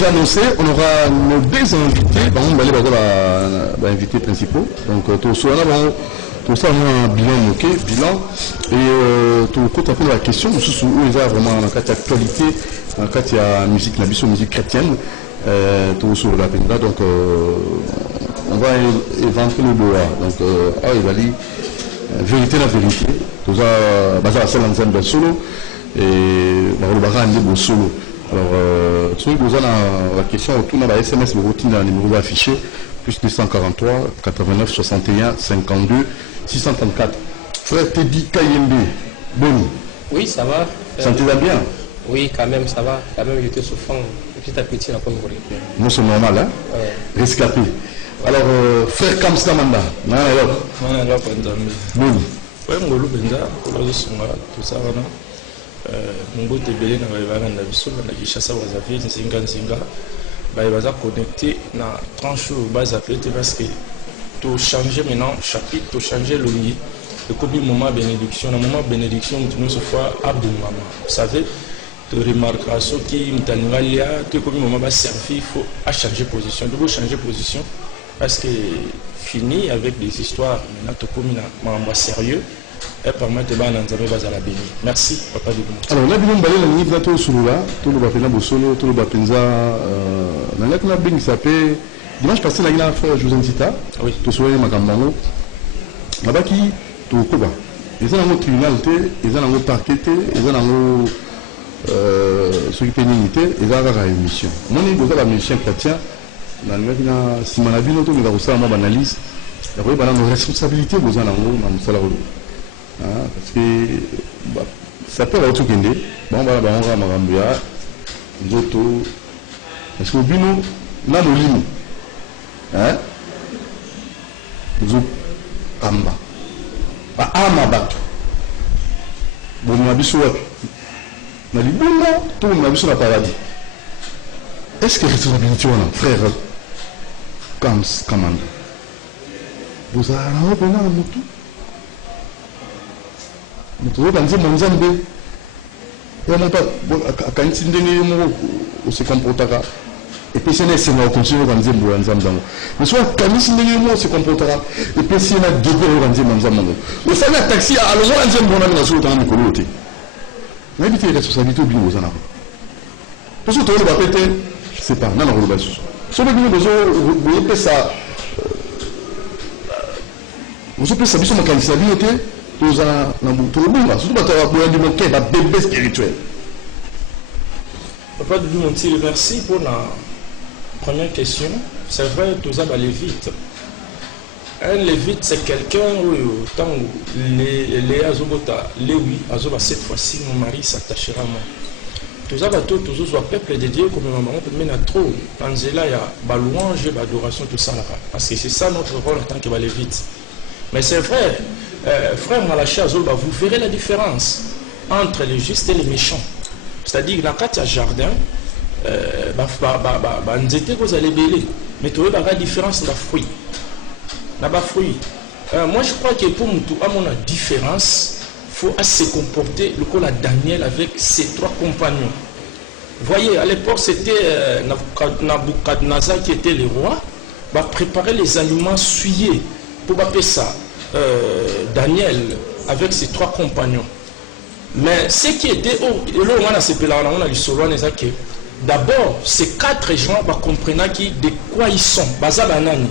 déjà annoncé, on aura nos deux invités. On va aller invités principaux. Donc, tout ça, on a un bilan. Et tout côté la question, où il y a vraiment dans l'actualité, dans le cas de la musique chrétienne, tout sur la peine. Donc, on va éventer le bois. Donc, il va dire vérité, la vérité. Tout ça, c'est l'ensemble solo. Et on va aller solo. Alors, si vous avez la question autour de la SMS, vous retenez le numéro affiché, plus 243 89 61 52 634. Frère Teddy Kayembe, bon. Oui, ça va. Sentez-vous bien? Oui, quand même, ça va. Quand même, j'étais souffrant petit à petit, comme vous voulez. Non, c'est normal, hein? Rescapé. Alors, frère Kamskamanda, non, alors. Bon. Frère Ngolo Benza, tout ça, vraiment. Mungo Tebele na baibana na biso na Kishasa bazafie nzinga baza connecté na tranche bazafie parce que tout changer maintenant chapitre tout changer l'ongi le comme moment bénédiction na moment bénédiction nous se fois abumama vous savez tu remarqueras ce qui mtaningalia tu comme moment va servir il faut à changer position de changer position parce que fini avec des histoires maintenant tu comme na mambo sérieux. Et permettre de la béni. Merci, papa du monde. Alors, on a bien balé la nuit de Souloula, tout le bapena Bosolo, tout le bapenza. On a bien qui s'appelle. Dimanche passé, il y a un frère José Ntita. Oui. Tout soyez Magambango. Là-bas qui, tout Koba. Ils ont un tribunal, ils ont un parquet, ils ont un ceux qui pénalité, ils ont une émission. Moi, je suis la mission chrétien. Si on a vu notre analyse, il y a une responsabilité, vous en avez parce que ça peut être tout monde. Bon, on va Magambia, Zoto. Parce que Bino, là, le lim. Hein? Zo Kamba. Amabato. Bon, on a vu sur on a dit, bon, tout le monde a vu sur la paradis. Est-ce que responsabilité, frère, comme commande? Vous avez un peu de tout. Nous avons dit que Nzambe quand il se comporte et puis c'est nécessaire de continuer à dire que Nzambe mais soit quand il se comporte et puis c'est un degré de dire Nzambe le fait un taxi à le voir Nzambe on a la solution de côté mais éviter les responsabilités bien aux années parce que tu vas péter je sais pas non non le sur le niveau vous pouvez ça vous pouvez ça sur ma qualité tout ça, surtout quand tu as un bébé spirituel. Papa de Montil, merci pour la première question. C'est vrai, tout ça va aller vite. Un lévite, c'est quelqu'un où, tant les azobota, les oui, azoba cette fois-ci, mon mari s'attachera à moi. Tout ça va tout soit peuple de Dieu, comme maman, on peut mener à trop. En Zéla, il y a louange, adoration, tout ça là-bas. Parce que c'est ça notre rôle en tant que lévite. Mais c'est vrai. Frère Malachi Azolba, vous verrez la différence entre les justes et les méchants. C'est-à-dire, dans le jardin, vous allez béler, mais tu vois la différence dans les fruits. Moi, je crois que pour nous, à mon différence, il faut se comporter le cas de Daniel avec ses trois compagnons. Vous voyez, à l'époque, c'était Nabucodonosor qui était le roi, va préparer les aliments souillés pour appeler ça. Daniel avec ses trois compagnons. Mais ce qui était d'abord, ces quatre gens comprennent de quoi ils sont. Bazabanani.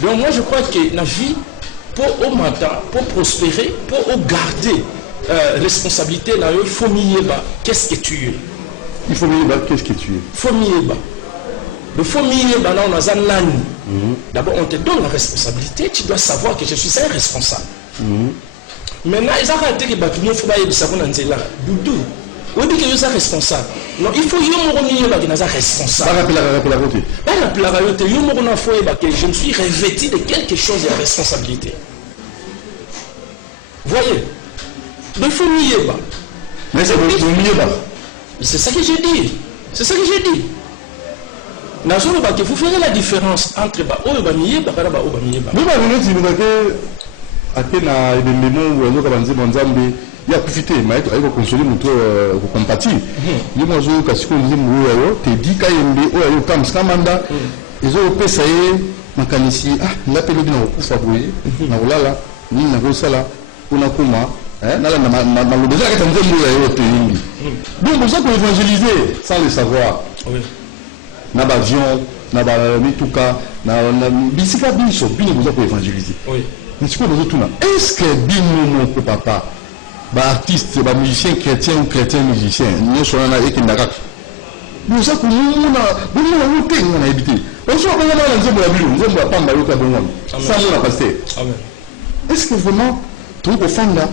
Donc moi je crois que la vie, pour au matin, pour prospérer, pour garder responsabilité, là, il faut mieux bas. Qu'est-ce que tu es? Il faut mieux bas, qu'est-ce que tu es? Il faut mieux bas. Le faut mieux bas, là, on a un nani. D'abord, on te donne la responsabilité, tu dois savoir que je suis un responsable. Maintenant, ils ont arrêté que il faut que ça là. Doudou, on dit que je suis responsable. Non, il faut que je sois responsable. Je me suis revêtu de quelque chose de responsabilité. Voyez, il faut mieux bas. Mais c'est mieux bas. C'est ça que j'ai dit. C'est ça que j'ai dit. Vous ferez la différence entre Obamiye et Obamiye. Il il y a profité, mais il va consoler mon tour compatir. Il m'a dit que si on dit que tu dis qu'il y a un comme ça, ils ont pensé que ici, ah, la période n'a pas fabriqué, n'a pas là, ni n'a pas ça là, on a comment, hein, n'a pas déjà que tu as dit donc, pour ça qu'on évangéliser sans le savoir. N'a pas avion, n'a pas mituka, n'a pas bisika biso, bino pour ça qu'on évangéliser. Mais ce qu'on veut tout là, est-ce que bino mon papa, artiste, musicien chrétien ou chrétien musicien, nous sommes là et qui n'a pas. Nous ça qu'on a lutté, on a habité. On se voit pas dans la zone de la ville, on ne voit pas mal au Cameroun. Ça on a passé. Est-ce que vraiment, tout le fan là,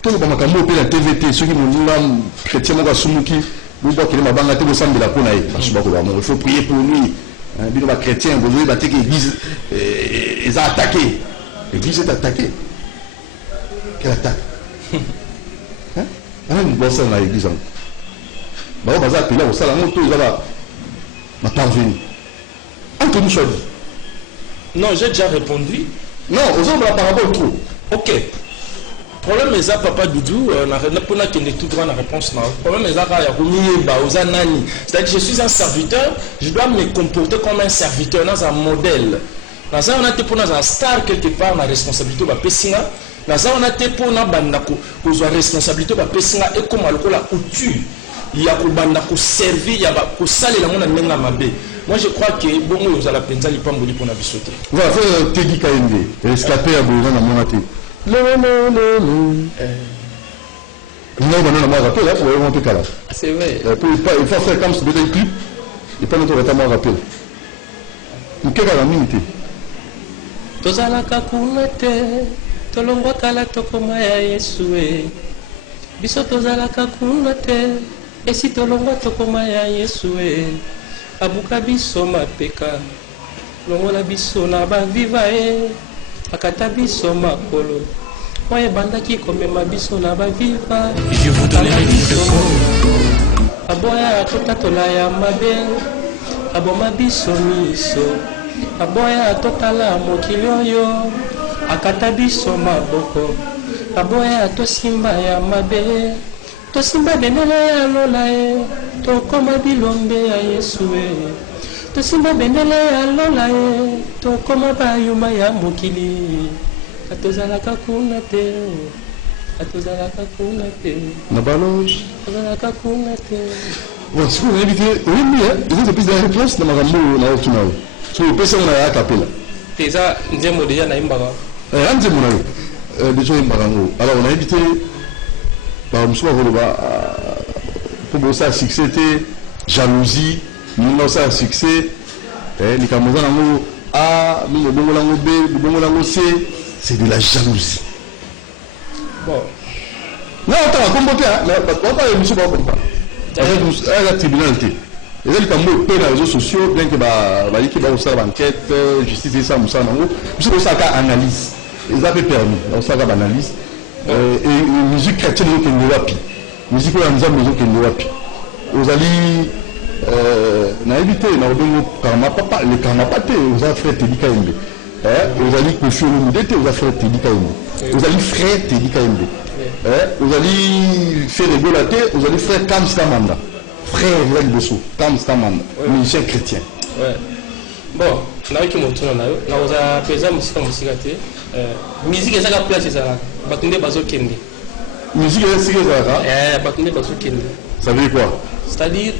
tout le monde qui a la TVT, ceux qui nous disent chrétien, on va soumettre, nous voyons qu'il m'a bangaté au centre de la Konaï. Il faut prier pour lui. Il va chrétien, vous voyez, que l'église est attaquée. L'église est attaquée. Quelle attaque? Hein? On voit ça dans l'église. On va appeler au salon, tout va parvenir. Entre nous choisis. Non, j'ai déjà répondu. Non, aux hommes, la parabole trop. Ok. Problème est ça, papa Doudou, on a tout droit la réponse. Le problème est ça, c'est-à-dire que je suis un serviteur, je dois me comporter comme un serviteur, dans un modèle. Dans ça, on a été pour un star quelque part, la responsabilité de la pessinga. Dans ça, on a été pour la responsabilité de la pessinga et comme la couture. Il y a pour servir, il y a pour saler la monde à Mabé. Moi je crois que bon, vous allez penser les pommes pour la bisoter. On va faire Teddy KMD, rescapé à Bouzan à mon athée. Non, on a rappelé là pour remonter Kala. C'est vrai. Il faut faire comme si c'était un clip, et pas notre rétamment rappel. Quelle est la minute? Tozalaka kunate, tolongwa kala tokoma ya Yesue. Biso tozalaka kunate, esi tolongwa tokoma ya Yesue. Abuka biso mapeka, longola biso na baviva e, akata biso makolo. Moye bandaki komema biso na baviva. Je vous donnerai des réponses. Aboya atotatola ya mabe, aboma biso miso. Aboya atotala mokili oyo, akata biso maboko. Aboya tosimba ya mabe, tosimba bendele ya lola e, tokoma bilombe ya Yesu e. Tosimba bendele ya lola e, tokoma bayuma ya mokili. Atozalaka kuna te, atozalaka kuna te. Nabaloge. Atozalaka kuna te. Bon, si vous invitez, oui, mais vous avez plus de réponse dans ma gamme na autre chose. Si vous pensez on a capella. Teza nzembo déjà na imbaga. Nzembo na yo. Déjà imbaga ngo. Alors on a invité par monsieur Voloba pour ça succès jalousie, nous ça succès ni kamoza nango A, ni bongo lango B, bongo lango C, c'est de la jalousie. Bon. Non, attends, comme on va monsieur Voloba. Avec la tribunalité. Et là, il y a des réseaux sociaux, bien que il y a une enquête, justice et ça, nous avons analyse. Ils avaient permis, on a analyse. Et la musique chrétienne, nous avons une musique nous avons une vous allez évité, nous avons le karma paté, vous avez fait Teddy KMB. Vous allez confier le modèle, vous avez fait Teddy KMB. Vous allez frère Teddy KMB. Vous allez faire des golatés, vous allez faire Kam Stamanda. Frère Réal Bosso, Kam Stamanda, musicien chrétien. Ouais. Bon, on a eu qui m'a tourné là. On a pesé musique en musique. Musique, c'est la place, c'est ça. Batunde Bazo Kende. Musique, c'est ça. Batunde Bazo Kende. Ça veut dire quoi? C'est-à-dire,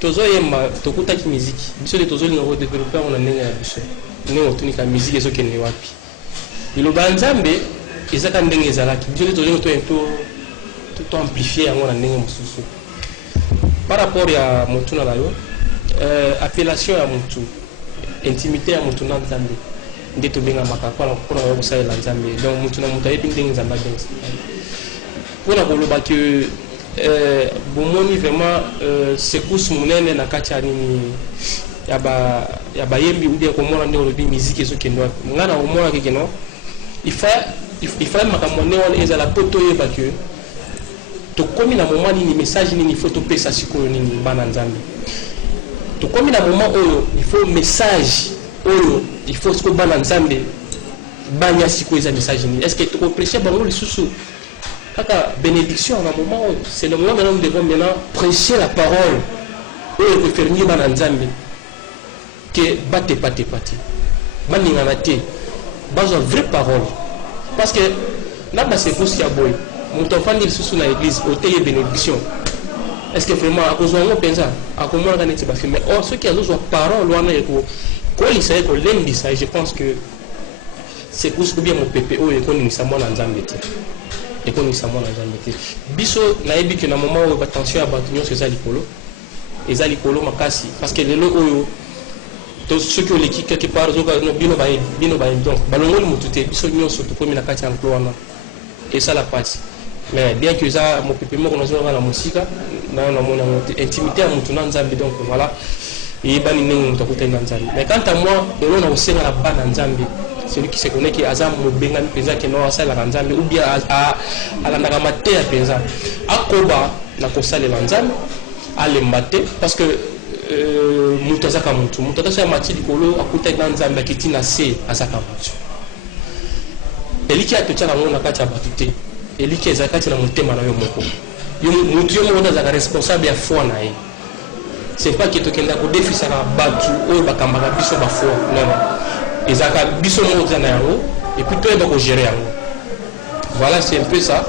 Tozo Yemba, Tokuta qui musique. Monsieur les Tozo, nous développeurs, on a né à Bichon. Nous, on tourne la musique et ce qu'elle n'est wapi. Et le Banzambe, et ça, quand on est là, Monsieur les Tozo, tout amplifié, on a né à Moussou. Par rapport à Moutuna Layo, appellation à Moutou, intimité à Moutuna Nzambe, ndето benga makakwa pour na ça la Nzambe. Donc Moutuna Moutaye bindeng Nzamba dens. Pour na koloba que bomoni vraiment secousse munene na kacha nini ya ba yembi ou bien komona ndio lobi musique ezo kendo ngana omona ke keno il faut makamone on ezala poto yeba que to komi na moment nini message nini faut to pesa sikoyo nini bana Nzambe to komi na moment oyo il faut message oyo il faut que bana Nzambe banya sikoyo za message nini est-ce que to prêcher bango lisusu bénédiction à un moment, c'est le moment où nous devons maintenant prêcher la parole. Et le faire mieux dans Nzambe. Que bate. Baninganate. Base une vraie parole. Parce que là, c'est pour ce qu'il y a boy. Mon enfant il sous dans l'église, au thé bénédiction. Est-ce que vraiment, à cause de moi, à comment on a été fait? Mais ceux qui ont besoin de parole, je pense que c'est pour ce que bien mon PPO et qu'on y s'amène en Nzambe. Et qu'on y s'amène en Nzambe. Biso, naïbi que dans le moment où attention à bâtiment, c'est ça l'ipolo. Et ça l'ipolo, ma casse. Parce que les locaux, ceux qui ont l'équipe quelque part, donc, ballon, ils sont surtout pour la carte en cloître. Et ça la passe. Mais bien que ça, mon pépé, moi, on a la musique, dans mon intimité, à mon tournant Nzambe, donc voilà. Et ben, mais quant à moi, on a aussi la bande Nzambe. Celui qui se connaît qui est Azam, mon bengan, pesa, qui n'a pas la Nzambe, ou bien à la Nagamate, à pesa. À Koba, la Kosa, le Nzambe, à l'embate, parce que Moutazaka Moutou, Moutazaka Mati, du Kolo, à côté de Nzambe, qui est assez à Zakamutu. Et lui qui a touché la monde à Katia Batute. Et lui qui est zakati na mutema na yo moko. Yo mutu yo mona za responsable ya foi na ye. C'est pas que tokenda ko défi na batu o bakamba ka biso ba foi. Non. Ezaka biso mo za na yo et puis toi ba ko gérer yango. Voilà, c'est un peu ça.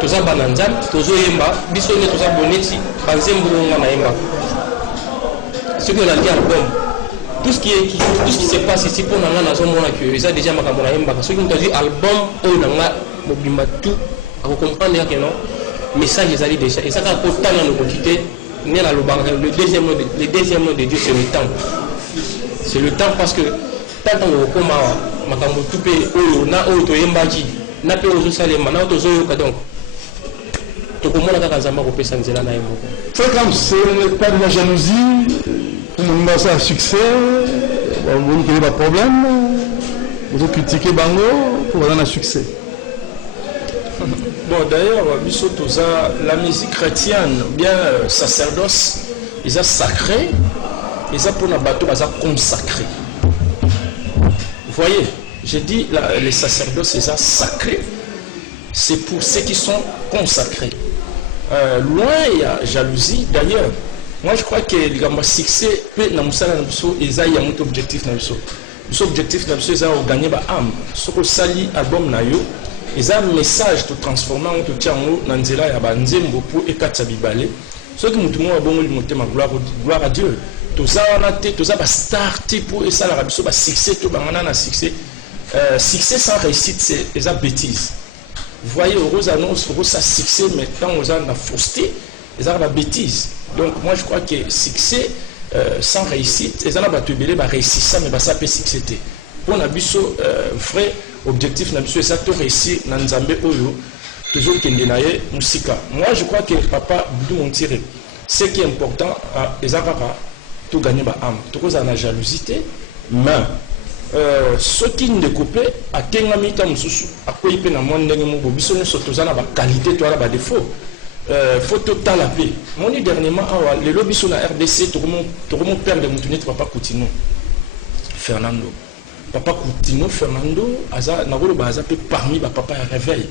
Toza bananzam, tozo yemba, biso ne toza boneti, banzembo na yemba. Ce que la dit album. Tout ce qui se passe ici pour nous, nous avons que déjà ma camarade Mba. Ce qui nous a dit album, on a mobile tout. À comprendre que non, message est allé déjà. Et ça, quand on a nos quittés, le deuxième nom de Dieu, c'est le temps. C'est le temps parce que tant qu'on a comme ma camarade tout peut, on a auto embaki, n'a pas osé saler, maintenant on a auto donc. Donc au moins la Kazama au Pessanzela na Mbo. Fréquence, c'est pas de la jalousie. Tout le monde a ça succès, vous n'avez pas de problème, vous critiquez Bango pour avoir un succès. Bon, d'ailleurs, la musique chrétienne, bien sacerdoce, ils sont sacrés, ils sont pour les bateaux, ils sont consacrés. Vous voyez, j'ai dit les sacerdoces, ils sont sacrés. C'est pour ceux qui sont consacrés. Loin, il y a jalousie, d'ailleurs. Moi, je crois que le succès peut nous aider à un objectif. L'objectif, c'est de gagner l'âme. Ce que sali album, il y a un message de transformer dans nzela ya banzembo pour ekatsa bibale. Ce qui mutu mo bongo limote ma gloire à Dieu. Toza wana te, toza ba star te pour ça la biso ba succès to bangana na succès. Succès sans réussite c'est des bêtises. Vous voyez heureuse annonce pour ça succès maintenant aux gens la fausseté, ils ont la bêtise. Donc moi je crois que succès sans réussite, ils ont la batubele ba réussir ça mais ba ça peut succès. Pour na biso vrai objectif na biso ça to réussir na Nzambe oyo toujours kende na ye musika. Moi je crois que papa Boudou Montiré ce qui est important ezakaka to gagner ba âme. To cause na jalousie mais ce qui ne coupe a tengami ta mususu akoyi pe na monde ndenge mo biso nyonso tozana ba qualité to ala ba défaut. Faut total la paix. Mon dernièrement le lobby sur la RDC tout le monde perd de Moutounette papa Coutinho Fernando. Papa Coutinho Fernando aza nagolo baza pe parmi ba papa ya réveil.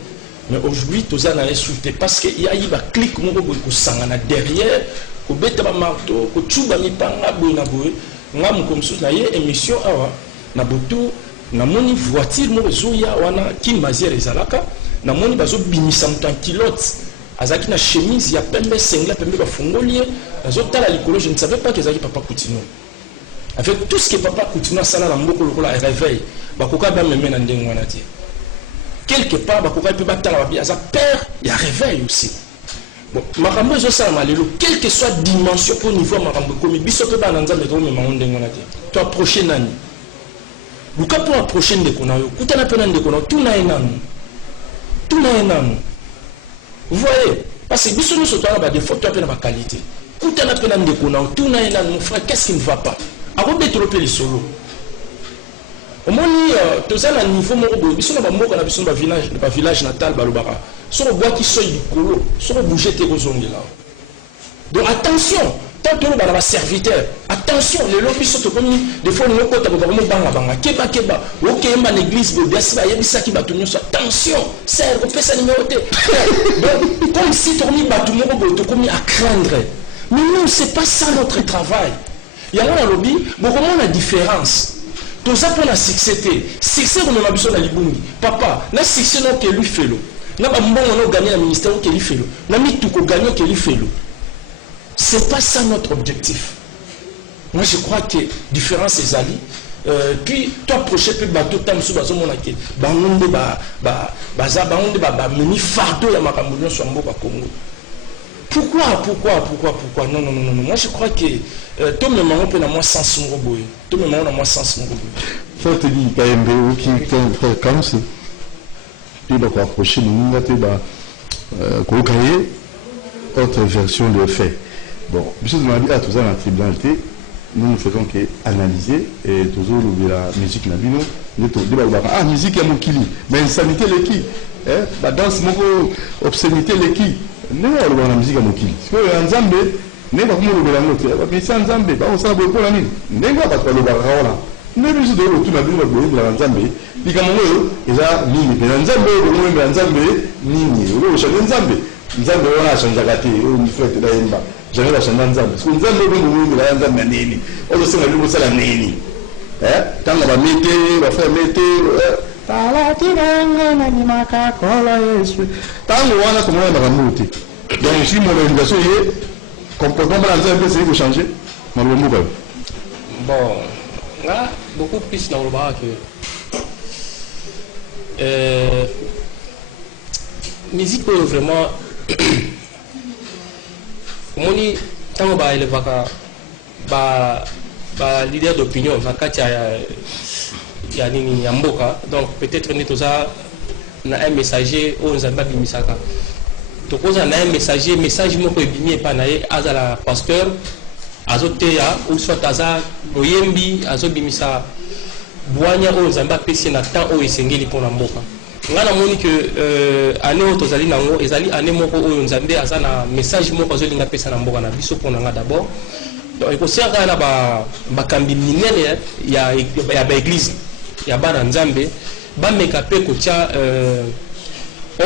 Mais aujourd'hui tous en insulté parce que il y a eu ba clic moko boy ko sangana derrière ko beta ba marteau ko tchuba mi panga boy na boy ngam comme sous na ye émission awa na boto na moni voiture mo zoya wana ki mazier ezalaka na moni bazo bimisa mutan kilote azaki na chemise ya pembe sengla pembe ba fongolier azotala likolo je ne savais pas que ezaki papa Coutinho. Avec tout ce que papa Coutinho sala na mboko lokola réveil bakoka ba meme na ndenge wana tie quelque part bakoka pe batala ba biaza père il y a réveil aussi. Bon makambo zo sala malelo quelle que soit dimension pour niveau makambo comme biso pe ba na nzambe to mema ndenge wana tie to approcher nani luka pour approcher ndeko na yo kutana pe na ndeko na tout na enanu vous voyez parce que biso nous sommes ba des photos pe na ba qualité kutana pe na ndeko na tout na enanu mon frère qu'est-ce qui ne va pas akobe trop les solo au moins tous à niveau moko biso na ba moko na biso ba village natal balobaka sur bois qui seuil du colo sur bouger te kozongela donc attention tant que le ba serviteur attention les lobbies sont comme des fois nous côté vraiment banga keba OK mba l'église bien si ba yebisa ki batu nyonso attention c'est on peut ça numéro T donc comme si tourni batu moko to comme à craindre mais non c'est pas ça notre travail il y a un lobby beaucoup la différence tout ça pour la succès on a besoin de libungi papa na succès non que lui fait na ba mbongo on a gagné le ministère que lui fait na mi tout ko gagner que lui fait c'est pas ça notre objectif. Moi je crois que différence est ali puis toi prochain peu bateau tam sous bazo monake bangonde baza bangonde mini fardeau ya makambo nyonso ya mboka Congo. Pourquoi non moi je crois que tout le monde peut na moi sens ngoboy tout le monde na moi sens ngoboy faut te dire KMB qui comme ça puis donc approcher nous ngate ba ko kaye autre version de fait bon monsieur m'a dit à tout ça dans la tribunalité nous ne faisons qu'analyser et toujours la musique na bino ah musique ya mokili mais insanité leki ba danse moko obscénité leki ne ba la musique ya mokili parce que nzambe ne ba ko lo la note ba mais c'est nzambe ba on sa bo ko la ni ne ba ba lo ba raola ne bi de lo tu na bino ba bo la nzambe likamongo yo eza nini pe nzambe yo mo mbe nzambe nini yo cha nzambe nzambe wana chanjaga te yo ni fete da yemba jamais la chanda nzambe parce que nzambe yo mo la nzambe nini ozo senga lubo sala nini tanga ba mete ba fa mete tala tiranga na ni makakolo yesu tango wana comme on va monter donc si mon organisation est comportement dans nzambe c'est il faut changer malombo ba bon là beaucoup plus dans le bas que musique vraiment moni tant ba ele ba leader d'opinion vakati ya nini ya mboka donc peut-être ni toza na un messager o nzamba bimisaka to koza na un message moko ebimi pa na ye azala pasteur azoteya ou soit aza oyembi azobimisa bwanya o nzamba pesi na temps o esengeli pona mboka ngana moni que année o tozali nango ezali année moko o nzambe aza na message moko azolinga pesa na mboka na biso pona nga d'abord donc ekosiaka na bakambi minene ya baeglise ya bana nzambe bameka mpe kotia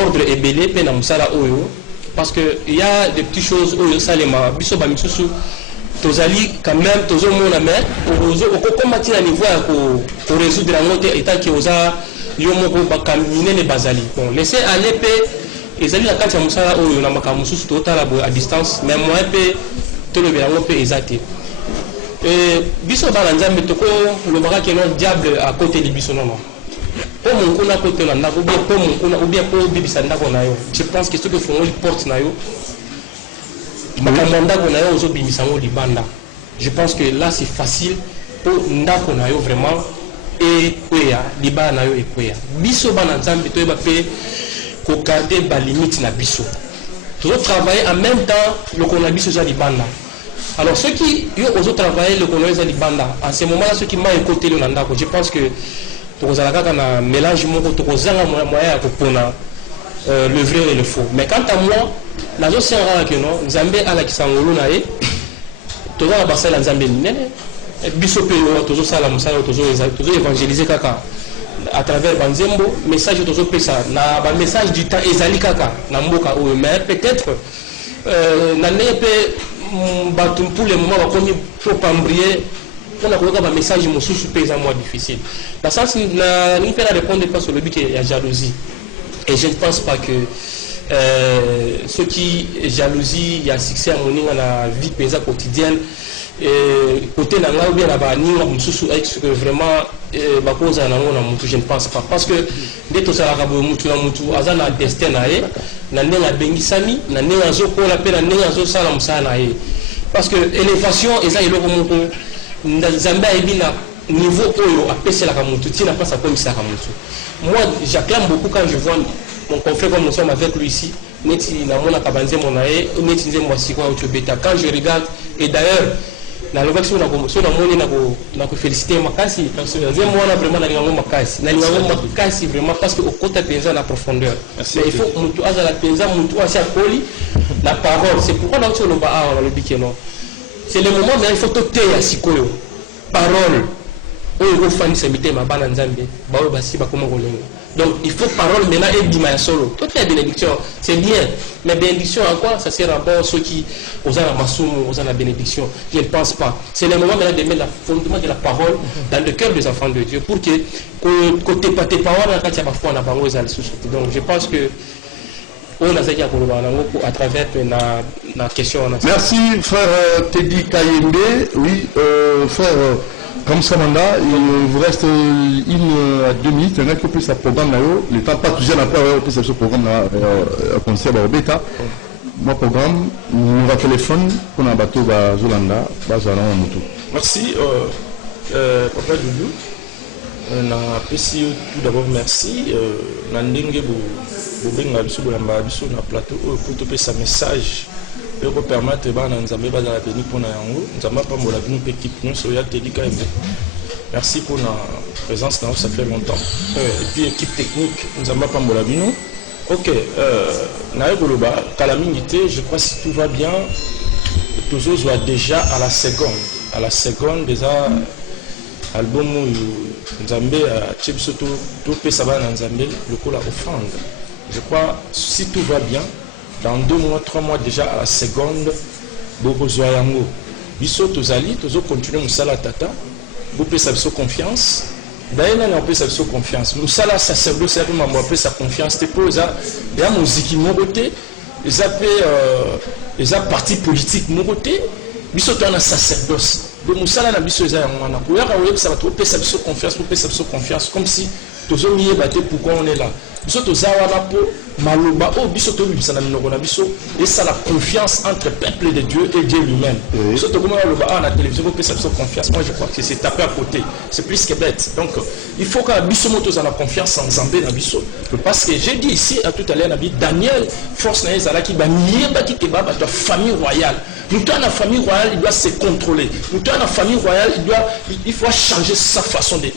ordre ebele mpe na mosala oyo parce que il y a des petites choses oyo salema biso bamisusu tozali quand même tozomona mais okokoma ti na niveau ya korésoudre yango te etaki oza yo moko bakambi minene bazali bon laisser aller mpe ezali na kati ya mosala oyo na makambo mosusu totala boye à distance mais moyen mpe tolobela yango mpe eza te biso bana nzambe tokolobaka ke non diable à côté de biso nono po monkuna côté na ndako bien po monkuna ou bien po bibisa ndako na yo je pense que soki ofungoli porte na yo makambo ndako na yo ozobimisa yango libanda je pense que là c'est facile po ndako na yo vraiment ekweya libanda na yo ekweya biso bana nzambe toyeba mpe kogarde balimite na biso tozotravaille en même temps lokolo na biso eza libanda alors ceux qui ont travaillé le colonel Zalibanda en ce moment là ceux qui m'ont écouté le nandako je pense que tokozala kaka na mélange moko tokozanga moyen ya kopona le vrai et le faux mais quant à moi nazo senga que non nzambe ala kisangolo na ye tozala basala nzambe minene biso pe tozo sala musala tozo évangéliser kaka à travers banzembo message tozo pesa na ba message du temps ezali kaka na mboka o mais peut-être na nepe batum pour le moment bakomi trop embryer on a colocé un message mosusu pesa moins difficile dans sens na ni peut répondre pas sur le but il y a jalousie et je ne pense pas que ceux qui jalousie il y a succès à mon na vie pesa quotidienne côté na nga ou bien na ba ni mosusu est que vraiment bakoza na ngona mutu je ne pense pas parce que dès to sala ka bo mutu na mutu azana destin na ye na ndenga bengisami na ndenga zokola pe na ndenga zo sala musana ye parce que élévation eza eloko moko nzambe ebina niveau oyo apesela ka mutu tina pas ça comme ça ka mutu moi j'acclame beaucoup quand je vois mon confrère comme nous sommes avec lui ici neti na mona kabanze monae neti nze mwasi kwa utobeta quand je regarde et d'ailleurs na lovaction na komoso na moni na ko féliciter makasi parce que nze mona vraiment na lingango makasi na lingango makasi vraiment parce que au côté penza na profondeur mais il faut mutu azala penza mutu asia koli la parole c'est pourquoi na tu loba a na lobiki non c'est le moment mais il faut toter ya sikoyo parole oyo fani semité ma bana nzambe ba oyo basi ba comment kolenga. Donc il faut parole maintenant et bima solo. Toute la bénédiction, c'est bien. Mais bénédiction à quoi? Ça sert à bon ceux qui osent la massoum, osent la bénédiction. Je ne pense pas. C'est le moment maintenant de mettre le fondement de la parole dans le cœur des enfants de Dieu pour que côté pas tes paroles quand il y a parfois on a parlé aux société. Donc je pense que on a déjà à travers la question. Merci frère Teddy Kayembe. Oui, frère. Comme ça, il vous reste 1 à 2 minutes. Il y a que plus ce programme là. Le temps pas toujours après plus ce programme là. Conseil à bêta. Moi programme, nous va téléphone pour un bateau à Zolanda, Bazana Moto. Merci, Papa Doudou. On a apprécié tout d'abord merci. Nandenge Bobenga biso bolamba biso na plateau pour te passer message. Pour permettre de nous avoir béni pour nous, nous avons pas mon avis équipe nous sur Teddy Kayembe. Merci pour la présence, ça fait longtemps. Et puis équipe technique, nous avons pas mon avis nous. Ok, Naïgoloba, Kalamingité, je crois que si tout va bien, tous autres soient déjà à la seconde. À la seconde, déjà, album Nzambe, Chipsoto, tout peut savoir Nzambe, le coup la offrande. Je crois si tout va bien, dans 2 mois, 3 mois déjà à la seconde, beaucoup zoyango. Biso tozali, tozo continuer musala tata, beaucoup sa confiance. D'ailleurs, on peut sa confiance. Musala sacerdoce, c'est vraiment on peut sa confiance. Te posa, il y a musique mon côté, les partis politiques mon côté. Biso to na sacerdoce. De musala na biso za ngwana. Ko ya ka web ça va trouver sa confiance, pour sa confiance comme si tozo mié baté pourquoi on est là. Biso to za wana po maloba o biso to bimisa na minoko na biso et ça la confiance entre peuple de Dieu et Dieu lui-même. Biso to comment le ba na télévision pour sa confiance. Moi je crois que c'est tapé à côté. C'est plus que bête. Donc il faut que biso moto za la confiance en Zambé na biso. Parce que j'ai dit ici à tout à l'heure Nabi Daniel force na ezala ki ba mié ba ki keba ba ta famille royale. Nous dans la famille royale, il doit se contrôler. Nous dans la famille royale, il faut changer sa façon de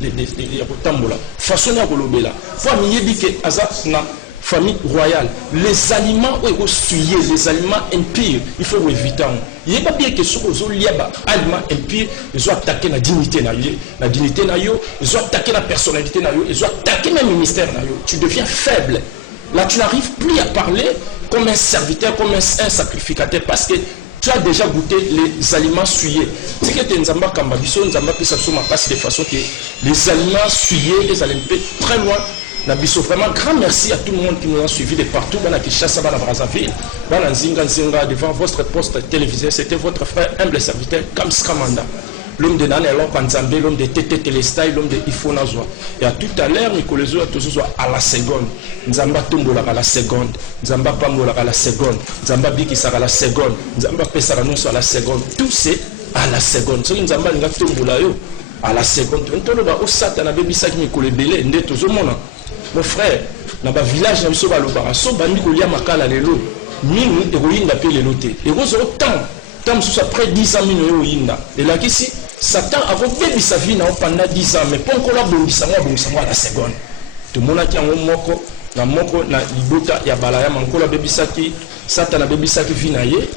tambola. Façon de kolobela. Faut mié que aza na famille royale. Les aliments les aliments impurs, il faut éviter. Il n'y a pas bien que ce soit les aliments impurs, ils ont attaqué la dignité la dignité ils ont attaqué la personnalité ils ont attaqué le ministère tu deviens faible. Là, tu n'arrives plus à parler comme un serviteur, comme un sacrificateur, parce que tu as déjà goûté les aliments souillés. C'est que tu as Kambabiso, nous avons pris ça sur ma place de façon que les aliments souillés, les aliments très loin. Nabiso, vraiment grand merci à tout le monde qui nous a suivis de partout. Bana Kishasa, Bana Brazzaville, Bana Nzinga Nzinga, devant votre poste télévisé. C'était votre frère humble serviteur, Kamskramanda. L'homme de Nanelon Panzambe, l'homme de Tété Télestyle, l'homme de Ifonazwa. Et à tout à l'heure, Nicolézo a toujours à la seconde. Nzamba Tombola à la seconde. Nzamba Pambola à la seconde. Nzamba Bikisara à la seconde. Nzamba Pesaranos à la seconde. Tout c'est à la seconde. Ce qui Nzamba Nga Tombola à la seconde. On va au Satan, baby sac Nicolé Belé, Nde Tozomona. Mon frère, dans le village, nous sommes à l'opération, Bandi Kolia Makala Lelo. Minu, héroïne d'appel Leloté. Et vous avez tant sous après 10 ans, Minu Yinda. Et là, ici, Satan a fait sa vie pendant 10 ans, mais pas encore là, à la seconde. Tout le monde a dit moko, na moko, na ibota, ya balaya, mankola bebisaki, Satan a bebisaki vinaye,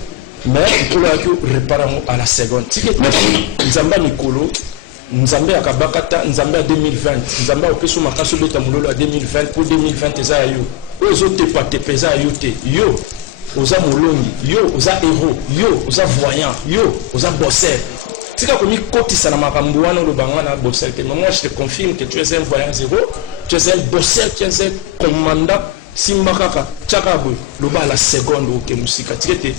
mais il a réparé à la seconde. Si que Nzamba Nikolo, Nzambe à Kabakata, Nzambe à 2020, Nzambe à Okeso Makaso Betamulolo à 2020, pour 2020, Eza yo. Ozo te pate pesa yote, yo. Oza molongi, yo, oza héros, yo, oza voyant, yo, oza bosseur. Si tu as commis Kotisa na Makambuana ou le Bangana bosseur, mais moi je te confirme que tu es un voyant zéro, tu es un bosseur, tu es un commandant, Simbakaka, Tchakabou, le bas à la seconde au Kemusika, Tigete,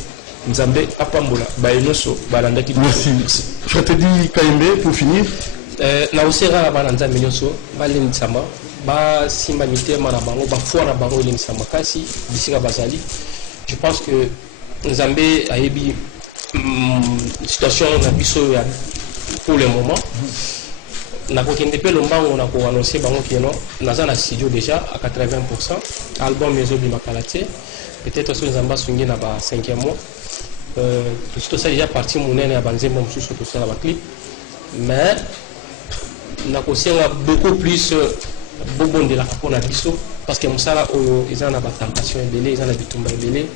Nzambe, Apambola, Baenoso, Balandaki. Merci. Je te dis Kayembe pour finir. Na osera Balanza Minyoso, Balen Sama, Ba Simba Mite Manabango, Ba Fouana Bango Len Samakasi, Bisika Bazali. Je pense que Nzambe a ébi situation na biso pour le moment. Na kokende pe lombango na ko annoncer bango keno naza na studio déjà à 80%. Album mezo bi makalate. Peut-être que Nzamba sungi na ba 5e mois. Tout ça déjà parti monene ya banzembo mususu tout ça na ba clip. Mais na kosenga beaucoup plus bobonde la kapona biso parce que musala oyo ezana ba tentation ebele ezana bitumba ebele.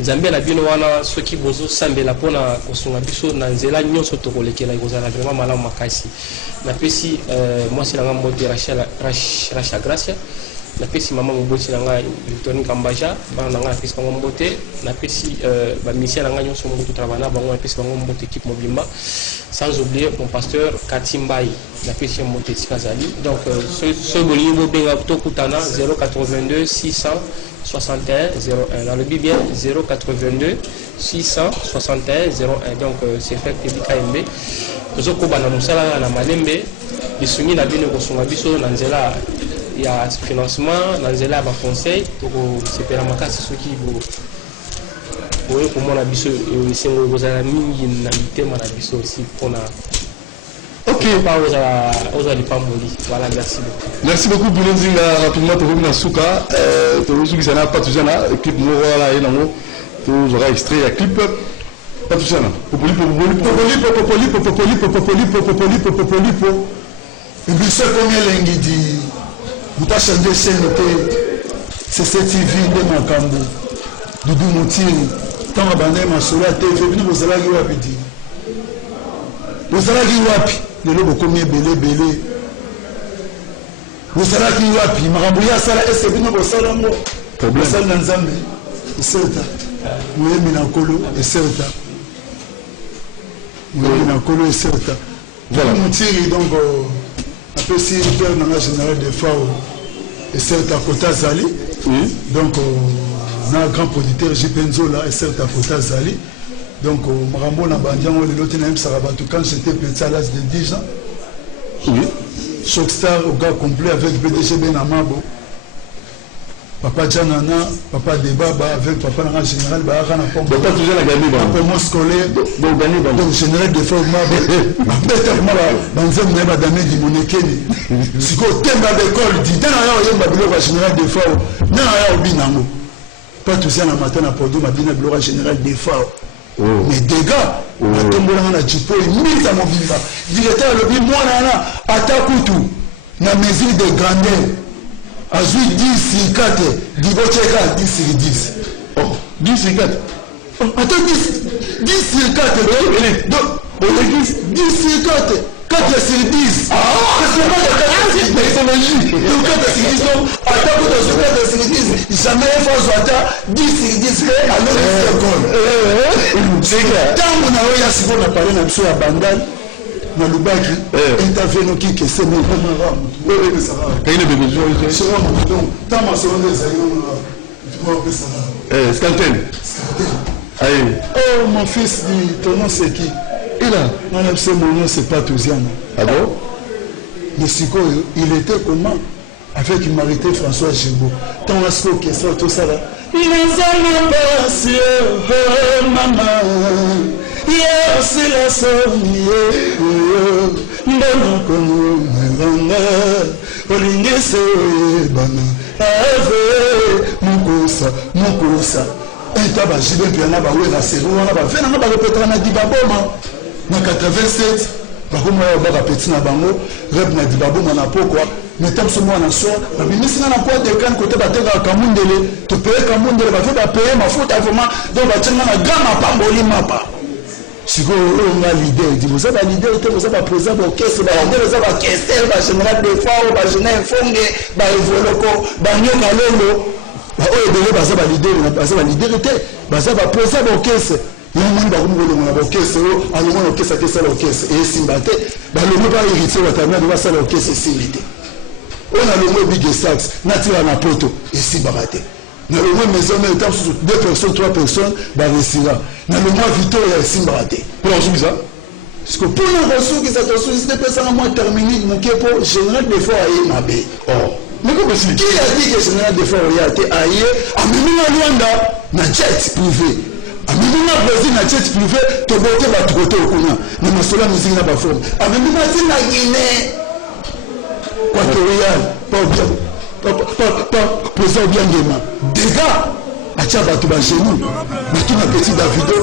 nzambe na bino wana soki bozo sambela pona kosunga biso na nzela nyonso tokolekela ikozala vraiment malamu makasi napesi mwasi na nga mbote Rachel Gracia napesi mama moboti na nga Victorine Kambaja bana na nga napesi bango mbote napesi bamisien na nga nyonso mbote travana bango napesi bango mbote équipe mobimba sans oublier mon pasteur Katimbai napesi mbote tikazali donc ce bolingi bobenga tokutana 082 661 01 dans le bien 082 661 01 donc c'est fait que BKMB tozoko bana musala na malembe bisungi na bino kosunga biso na nzela ya financement na nzela ya conseil toko sepela makasi soki bo oyo komona biso esengo kozala mingi na mitema na biso aussi pona ok pas aux alipamboli voilà merci beaucoup Bruno Nzinga rapidement tu reviens à Souka tu reviens à Patuzana clip voilà et non tu auras extrait la clip Patuzana popoli et puis ça combien l'engidi vous pas changer scène c'est cette TV de Makambo Doudou Moutiri tant abandonné ma sola TV venu vous allez wapi di vous allez wapi le lobo combien belé vous allez wapi marambuya sala est venu vous sala mo problème sala na nzambe iselta muyemi na kolo iselta muyemi na kolo iselta voilà Moutiri donc après si le père dans la général des FAO et certes à Kota Zali donc on a un grand producteur Jipenzola et certes à Kota Zali donc Marambo na bandian on l'autre même Sarabatou quand j'étais petit à l'âge de 10 ans Shockstar au gars complet avec PDG Benamabo Papa Janana, Papa Debaba avec Papa Nanga Général Bahara na pompe. Papa toujours la gagné ba. Papa mon scolaire donc gagné ba. Donc général de forme ba. Beta ma ba banzem na ba damé di monekeni. Siko temba d'école di dans ya yemba bilo général de forme. Na ya obinango. Pas tout ça na matin na podo ma bina bilo général de forme. Mais dégâts na tombola na jipo mise à mon vivant. Directeur le bi moi na atakutu na mesure de grandeur. Azui 10 sur 4, Dibocheka 10 sur 10. Oh, 10 sur 4. Oh, attends, 10 sur 4. Donc, 10 sur 4. 4 sur 10. Ah, c'est pas de 4 c'est logique. Donc, 4 sur 10. Donc, attends, pour 4 sur 10, jamais il faut attendre 10 sur 10. Alors, c'est quoi? Tant qu'on a eu à ce qu'on a parlé dans le Bandal, na lubaki intervenu qui que c'est mon camarade oui ça va quand il est bébé c'est moi donc tant ma seconde des aïeux Scanten aïe oh mon fils dit ton nom c'est qui et là moi même c'est mon nom c'est pas Touziana ah bon mais Siko il était comment avec une marité François Gibo tant à ce que ça tout ça là il est passé maman c'est la somme mbona kono nganga olingese bana ave mukosa eta ba jibe piana ba we na sero wana ba fena ba répéter na dibaboma na 87 ba komo ba petit na bango rep na dibaboma na pokwa metam so mwana so ba bimisina na kwa de kan côté ba teka kamundele to payer kamundele ba fait ba payer mafuta vraiment donc ba tsenga na gama pamboli mapa siko on a l'idée dit vous avez l'idée vous avez posé vos questions vous avez questions ba général de fois ba général fonge ba evoloko ba nyoka lolo ba oyebele ba za l'idée ba za ba poser vos questions yomoni ba kumolo na vos questions alongo na kesa kesa vos questions et simbate ba lomo ba héritier watamia ba sa vos questions simbite on a le mot big stacks natura na poto et simbate na le moins maison mais étant sur 2 personnes 3 personnes ba resira na le moins Victoria et Simbrate pour ensuite ça parce que pour nous ressources qui sont sollicité personne à moins terminé mon kepo général de fois aye mabé oh mais comment c'est qui a dit que général de fois a été aye a même na Luanda na jet privé a même na Brésil na jet privé to bote ba tukoto okunya na masola musique na ba forme a même na Guinée Équatorial pas bien président bien demain dégâts à Tchabatu Bachenou mais tout ma petit Davido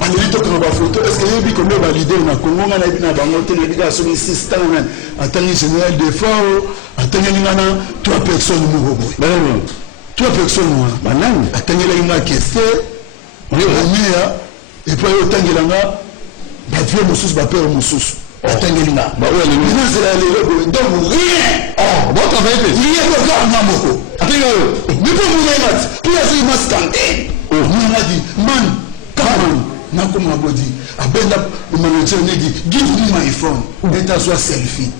en élite comme ma photo est-ce que il y a comme le leader na Congo na na bangote le leader sur 6 ans attendre général de fort attendre ngana 3 personnes mourou 3 personnes moi banane attendre la ina keste omeya epai otangelanga bavie mosusu bapere mosusu otangelinga inazela ya lelo boye donc rien rien kokaka nga moko mipo munengati mpo yazoi maskante munengati man kaman nakoma bodi abenda manager negi give me my phone etazwa selfie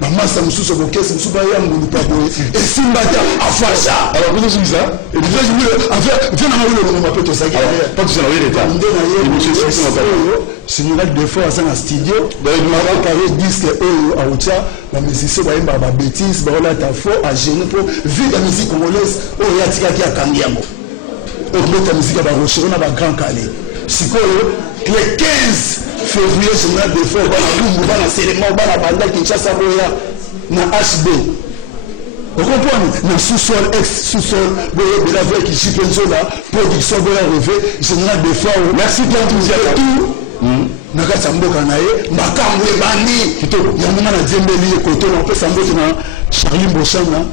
bamasa mosusu bokesi mosusu bayangulupa boye esimba te afasha venanga wilolongo mape tozaki général de fois aza na studio bakare disque oyo aotya bamusicien bayembaka babétise baolata faux agéne mpo vide ya musique congolaise oyo atikaki akangi yango obeta musique ya barochero na bagrand calais sikoyo le 15 février général de fois bana lumbu bana sérément bana banda kinshasa boya na hb okomprendre na sous-sol ex sous-sol boye bela avec jipenzola production boya reve général de fois merci bien tout na kati ya mboka na ye makambo ebandi yango nga na diembeli ekoto na opesa mbote na charlie mboshana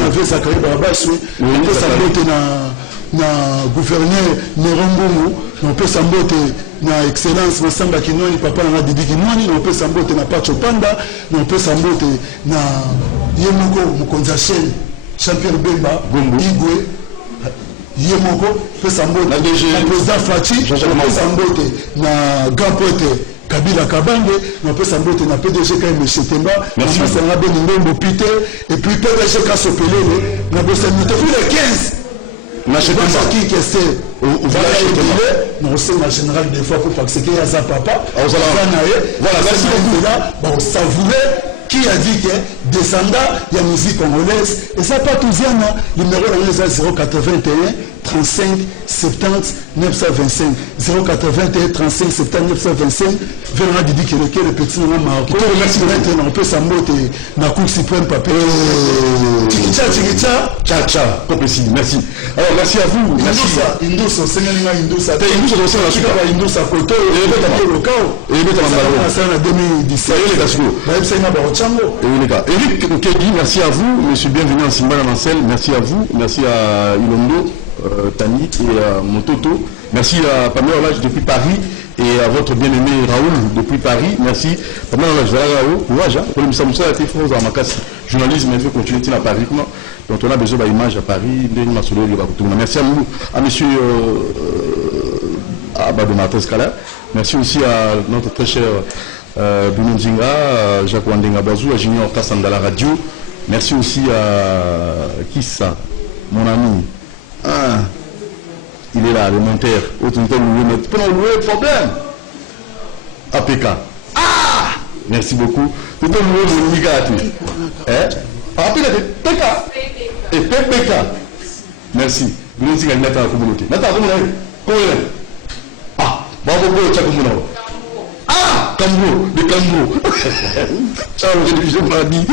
na ve zakari barabaswe opesa mbote na gouverneur nerongongo na opesa mbote na excellence masamba kinwani papa na didi kinwani na opesa mbote na pacho panda na opesa mbote na ye moko mokonzi ya chaine champion bemba igwe ye moko pesa mbote na président Fachi pesa mbote na grand poète Kabila Kabange na pesa mbote na PDG KM Chetemba na pesa na Benimbo Peter et puis PDG Kasopelele na bossa mito pour le 15 na Chetemba qui kese au village na au général des fois pour parce que ya za papa voilà merci beaucoup là bon savourer qui a dit que descendant il y a musique congolaise et ça pas tout bien numéro dans les 081 35 70 925 081 35 70 925 vers Didi Keleke le petit nom Marco merci maintenant on peut s'emboter na cour suprême papa tcha compréhensible merci alors merci à vous merci Indosa sengalinga Indosa Indosa la Indosa koto et le cao et ça en 2017 les gasco même ça n'a pas ochango et les gars Eric Kedi merci à vous monsieur bienvenue en Simba dans Marcel merci à vous merci à Ilondo Tani et Mototo. Merci à Pamela Olage depuis Paris et à votre bien-aimé Raoul depuis Paris. Merci. Pamela Olage, courage. Pour le Moussa Moussa, il faut journalisme, il faut continuer à Paris. Donc on a besoin d'images à Paris. Merci à nous, à monsieur Abadou Martin Scala. Merci aussi à notre très cher Bruno Nzinga, Jacques Wandenga Bazou, à Junior Kassan dans la radio. Merci aussi à Kissa, mon ami. Ah, il est là, le monteur. Autre temps, nous louer problème. APK. Ah, merci beaucoup. Tout le monde nous regarde. APK. Et PPK. Merci. Vous nous dites que Nata a communauté. Nata a communauté. Ah, bravo, Tchakoumouno. Ah, Kambo, le Kambo. Ciao, je m'en dis.